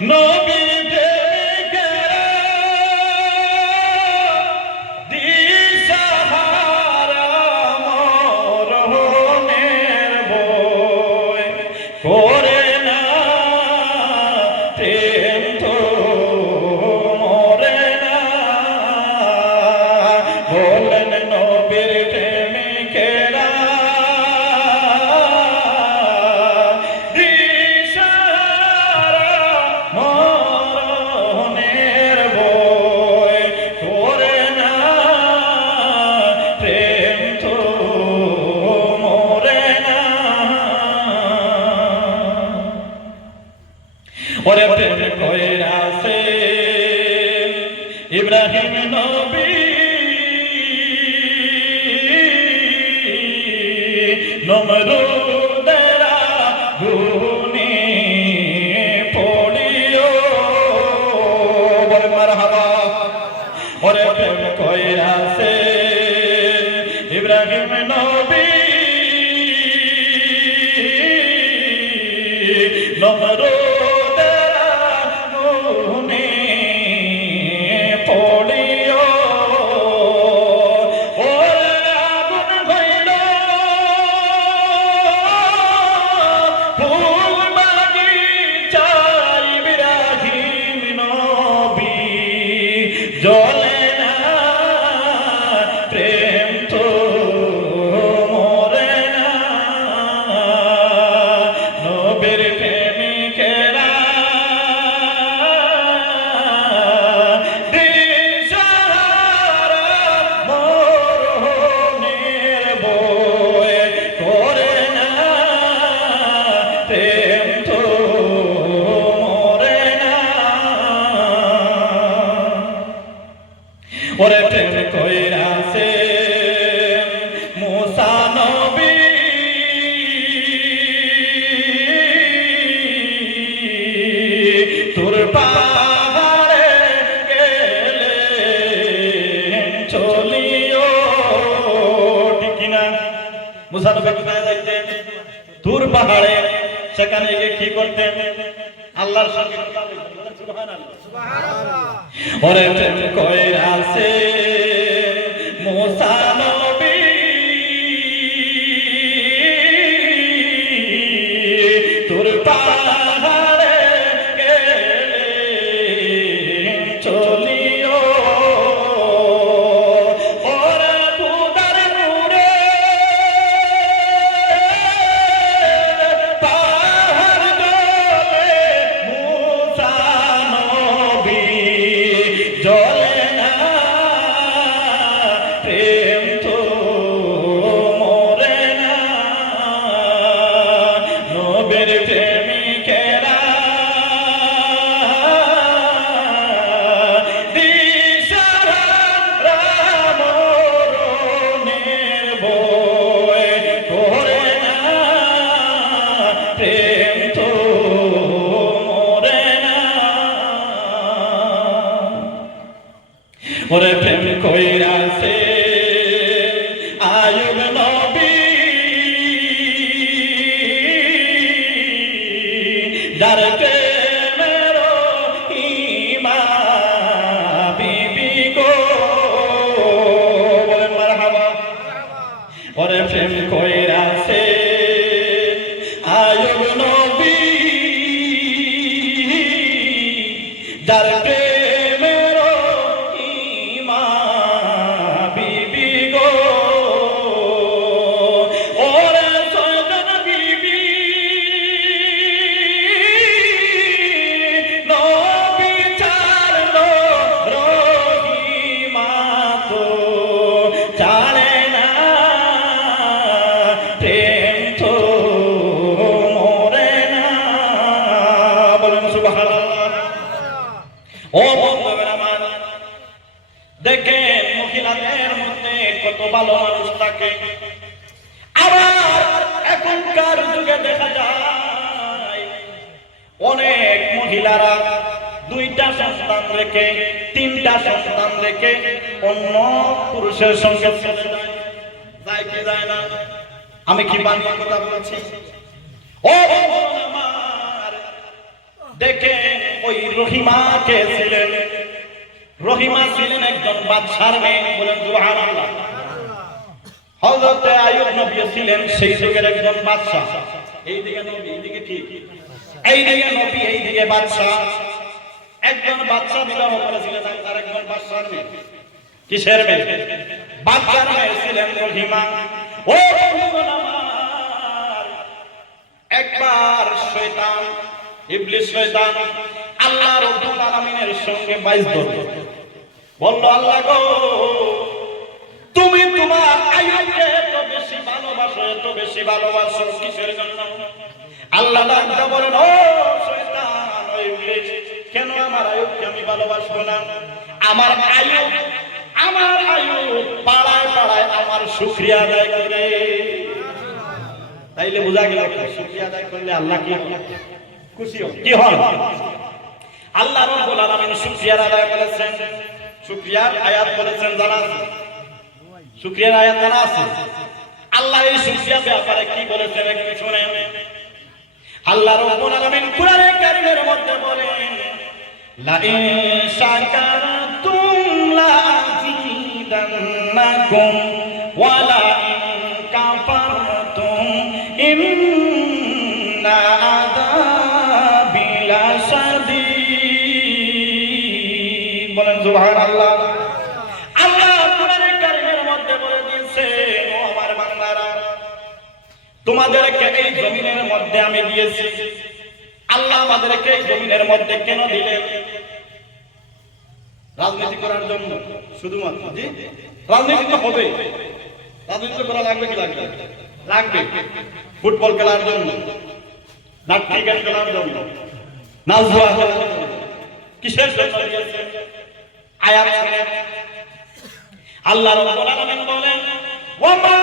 নবী প্রেমিকেরা দিশাহারা মরণের বই করে না প্রেম তো মরে না বলেন নবীর প্রেমিকেরা ওরে প্রেম কইরাছে ইব্রাহিম নবী নমরুদের আগুনে পড়িও বল মারহাবা ওরে প্রেম কইরাছে ইব্রাহিম নবী নমরুদ জলে না প্রেম তো মরে না নবীর প্রেমিকেরা দিশাহারা মরণের বই করে না প্রেম তো মরে না ওরে প্রেম কইরাছে মুসা নবী তোর পাহাড়ে গেলে চলিও ঠিক কিনা মুসা নবী কোথায় যাইতেন তোর পাহাড়ে সেখানে গিয়ে কি করতেন আল্লাহর সঙ্গে কথা বলতেন সুবহানাল্লাহ সুবহানাল্লাহ ওরে প্রেম কইরাছে মুসা নবী তোর পাহাড়ে গেলে চলিও ওরে খুদার নূরে পাহাড় গলে মুসা নবী জলে না প্রেম তো মরে না নবীর প্রেমিকেরা দিশাহারা মরণের বই করে না প্রেম তো মরে না ওরে প্রেম কইরাছে আয়ুব নবী যার প্রেমের ইমা বিবি গো বলেন মারহাবা ওরে প্রেম কইরাছে আয়ুব নবী যার প্রেমের ইমা বিবি গো ওরে সয়দান বিবি নবী ছাড়লো রহিমা তো ছাড়ে না প্রেম তো মরে না বলেন সুবহানাল্লাহ ও বন্ধুগণ আমার দেখেন মহিলাদের মধ্যে কত ভালো মানুষ থাকে আবার এখনকার যুগে দেখা যায় অনেক মহিলারা দুইটা সন্তান রেখে তিনটা সন্তান রেখে অন্য পুরুষের সঙ্গে চলে যায় যায় কি যায় না আমি কি বানিয়ে কথা বলছি ও বন্ধুগণ আমার দেখেন ওই রহিমা কে ছিলেন? রহিমা ছিলেন একজন বাদশার মেয়ে, বলেন সুবহানাল্লাহ। হযরত আইয়ুব নবী ছিলেন সেই যুগের একজন বাদশা। এইদিকে নবী, এইদিকে ঠিক, এইদিকে নবী, এইদিকে বাদশা। একজন বাদশা বিবাহ করেছিলেন আর একজন বাদশার মেয়ে। কিসের মেয়ে? বাদশার মেয়ে ছিলেন রহিমা। ও আমার, একবার শয়তান, ইবলিস শয়তান আল্লাহ রাব্বুল আলামিনের সঙ্গে বাইজ ধরল, বলল আল্লাহ গো, তুমি তোমার আইয়ুবকে এত বেশি ভালোবাসো, এত বেশি ভালোবাসো কিসের জন্য? আল্লাহ ডাকতে বলেন, ও শয়তান, ও ইবলিস, কেন আমার আইয়ুবকে আমি ভালোবাসবো না? আমার আইয়ুব পাড়ায় পাড়ায় আমার শুকরিয়া আদায় করে। তাইলে বোঝা গেল শুকরিয়া আদায় করলে আল্লাহ কি খুশি হন, কি হন? আল্লাহ রাব্বুল আলামিন শুকরিয়া আদায় করেছেন, শুকরিয়ার আয়াত বলেছেন, জানা আছে? শুকরিয়ার আয়াত জানা আছে? আল্লাহ এই শুকরিয়ার ব্যাপারে কি বলেছেন একটু শুনেন। আল্লাহ রাব্বুল আলামিন কুরআনে কারীমের মধ্যে বলেন, লা ইন শাকারতুম লা আযীদান্নাকুম ওয়া লা ইন কাফারতুম ইন্না আযাবি লাশাদীদ। বলেন সুবহানাল্লাহ। আল্লাহ কুরআনে কারীমের মধ্যে বলে দিয়েছেন, ও আমার বান্দারা, তোমাদেরকে এই জমিনের মধ্যে আমি দিয়েছি। আল্লাহ আমাদেরকে এই জমিনের মধ্যে কেন দিলেন? রাজনীতি করার জন্য শুধুমাত্র? জি, রাজনীতি তো হবে, রাজনীতি করা লাগবে কি লাগবে? লাগবে। ফুটবল খেলার জন্য না, ক্রিকেট খেলার জন্য না, জুয়া খেলার জন্য? কিসের জন্য দিয়েছেন? আয়াত শুনেন। আল্লাহ রাব্বুল আলামিন বলেন, ওয়া মা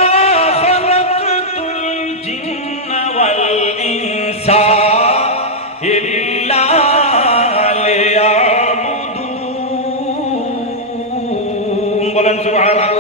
খালাকতুল জিন্না ওয়াল ইনসা ইল্লা লিয়াবুদুন। বলেন সুবহানাল্লাহ।